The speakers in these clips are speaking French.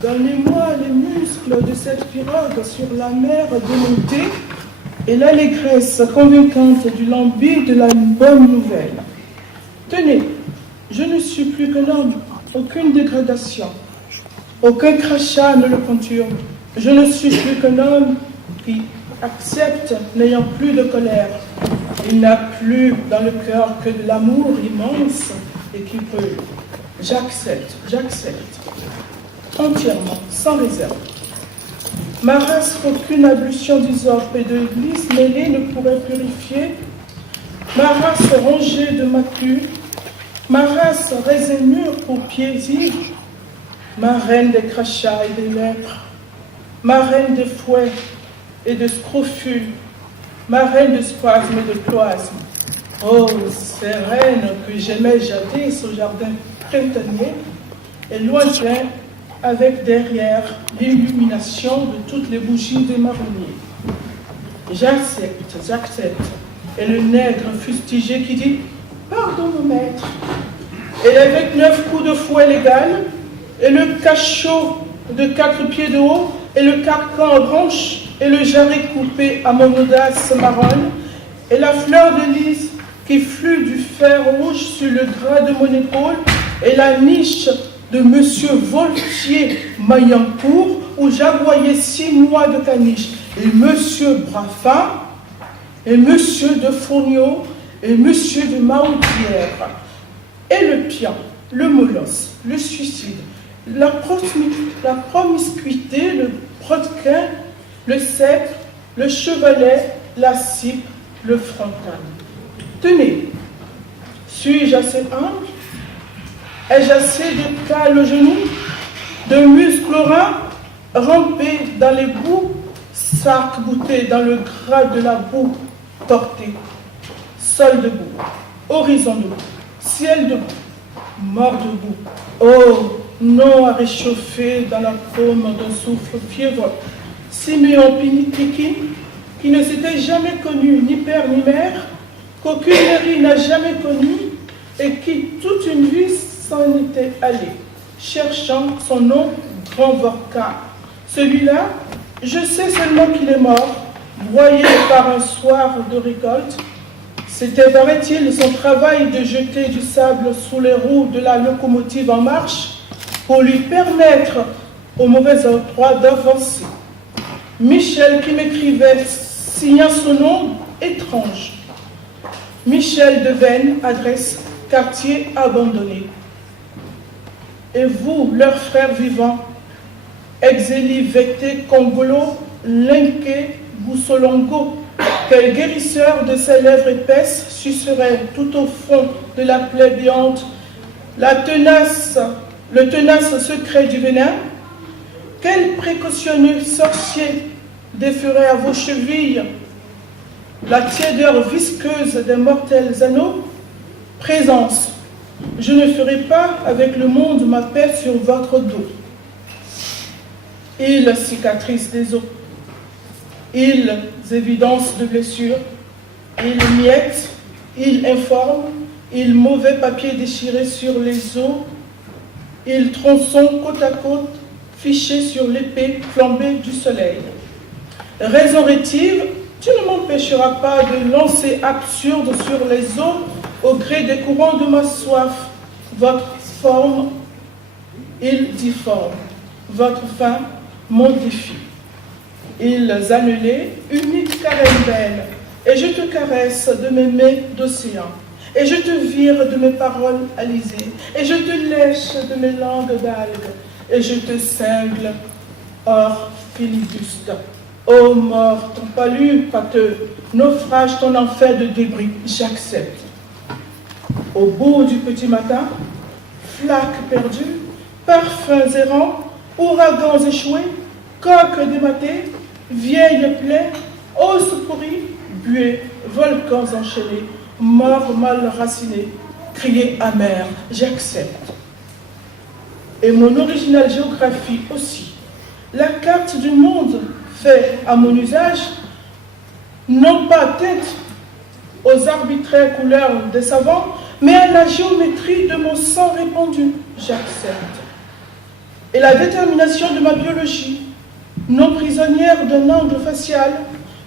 Donnez-moi les muscles de cette pirogue sur la mer démontée et l'allégresse convaincante du lambi de la bonne nouvelle. Tenez, je ne suis plus qu'un homme, aucune dégradation, aucun crachat ne le conturbe. Je ne suis plus qu'un homme qui accepte n'ayant plus de colère. Il n'a plus dans le cœur que de l'amour immense et qui brûle. J'accepte, entièrement, sans réserve. Ma race qu'aucune ablution d'hysope et de glisse mêlée ne pourrait purifier, ma race rongée de macules, ma race raisin mûr pour pieds ma reine des crachats et des lèpres, ma reine des fouets et de scrofules, ma reine de spasmes et de cloismes. Oh, ces reines que j'aimais jadis au jardin printanier et lointain, avec derrière l'illumination de toutes les bougies des marronniers. J'accepte. Et le nègre fustigé qui dit « Pardon, mon maître ». Et avec 9 coups de fouet légal, et le cachot de 4 pieds de haut, et le carcan en branche, et le jarret coupé à mon audace marronne, et la fleur de lys qui flue du fer rouge sur le gras de mon épaule, et la niche de Monsieur Voltier Maillancourt, où j'avoyais 6 mois de caniche, et Monsieur Braffin, et Monsieur de Fourniau, et Monsieur de Mahaudière, et le pian, le molosse, le suicide, la promiscuité, le brodequin, le sceptre, le chevalet, la cipe, le frontal. Tenez, suis-je assez humble? Ai-je assez de cale au genou, de muscles au rein, ramper dans les boues, s'arc-bouter dans le gras de la boue, portée, sol debout, horizon debout, ciel debout, mort debout. Oh, non à réchauffer dans la paume d'un souffle fiévreux. Siméon Pinikin, qui ne s'était jamais connu ni père ni mère, qu'aucune mairie n'a jamais connu, et qui toute une vie s'en était allé, cherchant son nom grand Vorka. Celui-là, je sais seulement qu'il est mort, broyé par un soir de récolte. C'était, paraît-il, son travail de jeter du sable sous les roues de la locomotive en marche pour lui permettre au mauvais endroit d'avancer. Michel qui m'écrivait, signant son nom étrange. Michel de Vennes, adresse quartier abandonné. Et vous, leurs frères vivants, Exélie, Vecté, Congolo, Lenke, Boussolongo, quel guérisseur de ses lèvres épaisses sucerait tout au fond de la plaie béante le tenace secret du venin? Quel précautionneux sorcier déferait à vos chevilles la tiédeur visqueuse des mortels anneaux? Présence, je ne ferai pas avec le monde ma paix sur votre dos. Îles cicatrices des os, îles évidences de blessures, îles miettes, îles informes, îles mauvais papier déchiré sur les os, îles tronçons côte à côte, fichés sur l'épée flambée du soleil. Raison rétive, tu ne m'empêcheras pas de lancer absurde sur les eaux au gré des courants de ma soif. Votre forme, île difforme, votre fin, mon défi. Îles annulées, unique carène belle, et je te caresse de mes mains d'océan, et je te vire de mes paroles alizées, et je te lèche de mes langues d'algues, et je te cingle hors filibuste. Ô mort, ton palu pâteux, naufrage ton enfer de débris, j'accepte. Au bout du petit matin, flaques perdues, parfums errants, ouragans échoués, coques dématées, vieilles plaies, os pourris, buées, volcans enchaînés, morts mal racinés, criers amers, j'accepte. et mon originale géographie aussi. La carte du monde faite à mon usage, non pas teinte aux arbitraires couleurs des savants, mais à la géométrie de mon sang répandu, j'accepte. Et la détermination de ma biologie, non prisonnière d'un angle facial,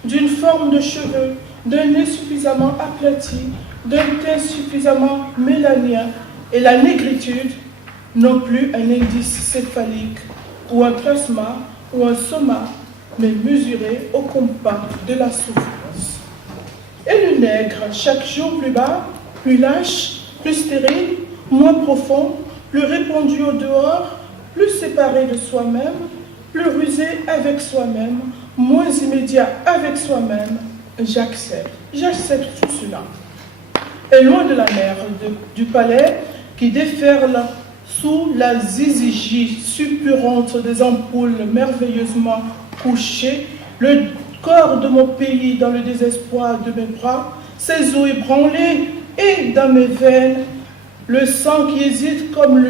d'une forme de cheveux, d'un nez suffisamment aplati, d'un teint suffisamment mélanien, et la négritude, non plus un indice céphalique, ou un plasma, ou un soma, mais mesuré au compas de la souffrance. Et le nègre, chaque jour plus bas, plus lâche, plus stérile, moins profond, plus répandu au dehors, plus séparé de soi-même, plus rusé avec soi-même, moins immédiat avec soi-même, j'accepte tout cela. Et loin de la mer, du palais qui déferle sous la zizigie suppurante des ampoules merveilleusement couchées, le corps de mon pays dans le désespoir de mes bras, ses os ébranlés et dans mes veines, le sang qui hésite comme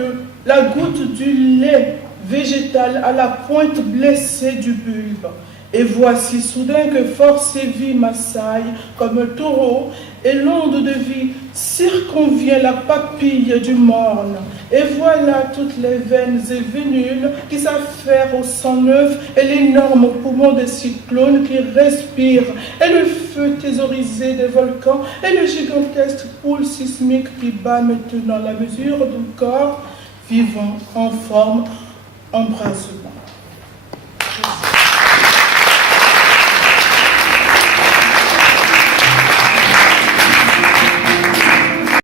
la goutte du lait végétal à la pointe blessée du bulbe. Et voici soudain que force et vie m'assaillent comme un taureau, et l'onde de vie circonvient la papille du morne. Et voilà toutes les veines et vénules qui s'affairent au sang neuf, et l'énorme poumon des cyclones qui respirent, et le feu thésaurisé des volcans, et le gigantesque poule sismique qui bat maintenant la mesure d'un corps vivant en forme embrasement.